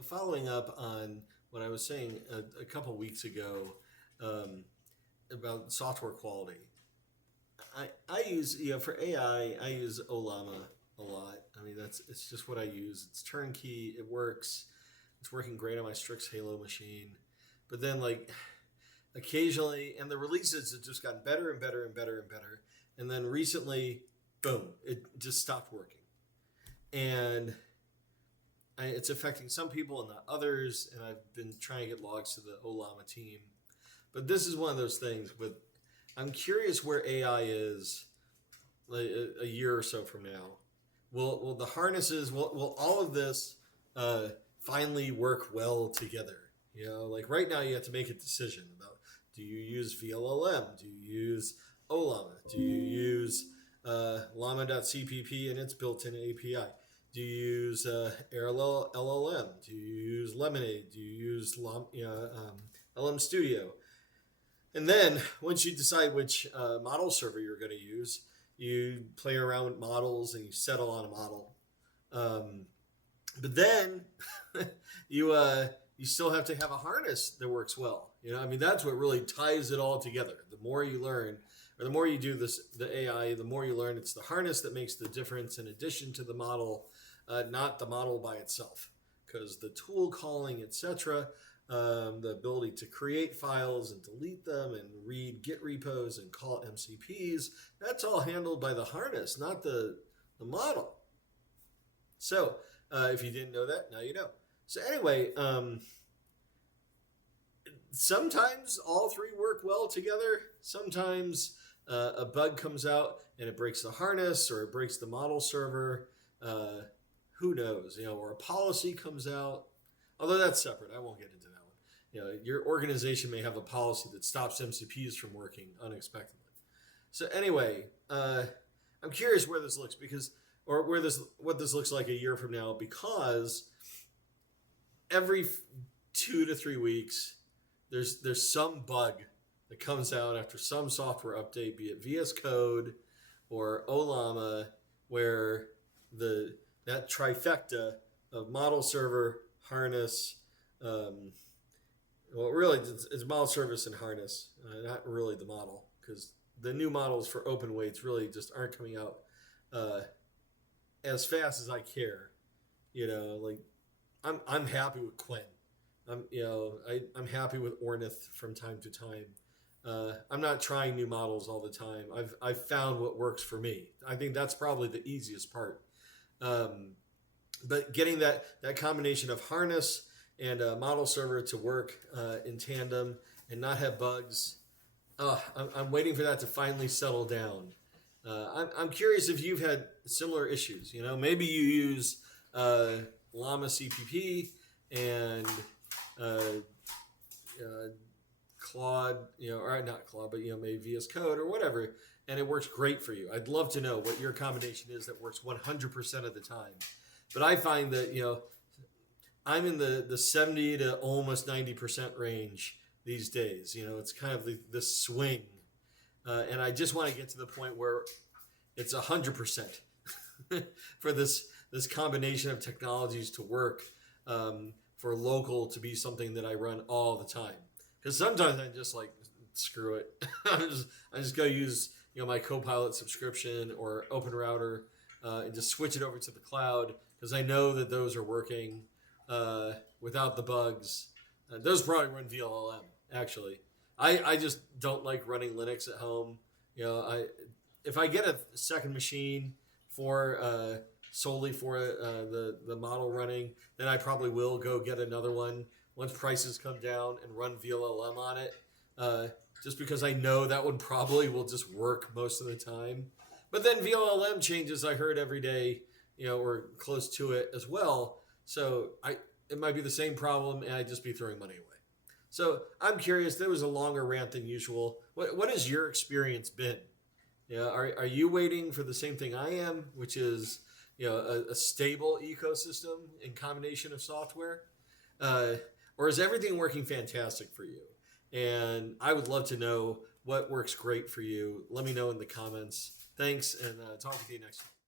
So following up on what I was saying a couple weeks ago um, about software quality, I use for AI I use Olama a lot. I mean it's just what I use. It's turnkey. It works. It's working great on my Strix Halo machine. But then occasionally, and the releases have just gotten better and better and better and better. And then recently, boom, it just stopped working. And it's affecting some people and not others. And I've been trying to get logs to the Olama team. But this is one of those things with, I'm curious where AI is like a year or so from now. Will the harnesses, will all of this finally work well together? Like right now you have to make a decision about, do you use VLLM? Do you use Olama? Do you use llama.cpp and its built-in API? Do you use Air LLM? Do you use Lemonade? Do you use LM Studio? And then once you decide which model server you're going to use, you play around with models and you settle on a model. But then you still have to have a harness that works well. I mean, that's what really ties it all together. The more you learn, or the more you do the AI, the more you learn. It's the harness that makes the difference in addition to the model, not the model by itself. Because the tool calling, etc., the ability to create files and delete them and read Git repos and call MCPs, that's all handled by the harness, not the model. So if you didn't know that, now you know. So anyway, sometimes all three work well together. Sometimes a bug comes out and it breaks the harness or it breaks the model server. Who knows? Or a policy comes out. Although that's separate. I won't get into that one. Your organization may have a policy that stops MCPs from working unexpectedly. So anyway, I'm curious where this looks what this looks like a year from now, because every 2 to 3 weeks, there's some bug that comes out after some software update, be it VS Code or Olama, where that trifecta of model server, harness, really it's model service and harness, not really the model, because the new models for open weights really just aren't coming out as fast as I care. I'm happy with Quen. I'm happy with Ornith from time to time. I'm not trying new models all the time. I've found what works for me. I think that's probably the easiest part. But getting that combination of harness and model server to work in tandem and not have bugs, I'm waiting for that to finally settle down. I'm curious if you've had similar issues. Maybe you use Llama CPP and Claude, or not Claude, but maybe VS Code or whatever, and it works great for you. I'd love to know what your combination is that works 100% of the time. But I find that I'm in the 70 to almost 90% range these days. It's kind of this swing, and I just want to get to the point where it's 100% for this combination of technologies to work, for local to be something that I run all the time. Because sometimes I just screw it. I just go use my Copilot subscription or Open Router and just switch it over to the cloud, because I know that those are working without the bugs. Those probably run VLLM actually. I just don't like running Linux at home. If I get a second machine for solely for the model running, then I probably will go get another one once prices come down and run VLLM on it, just because I know that one probably will just work most of the time. But then VLLM changes, I heard, every day, or close to it as well. So it might be the same problem and I'd just be throwing money away. So I'm curious. There was a longer rant than usual. What has your experience been? Are you waiting for the same thing I am, which is a stable ecosystem in combination of software, or is everything working fantastic for you? And I would love to know what works great for you. Let me know in the comments. Thanks, and talk with you next time.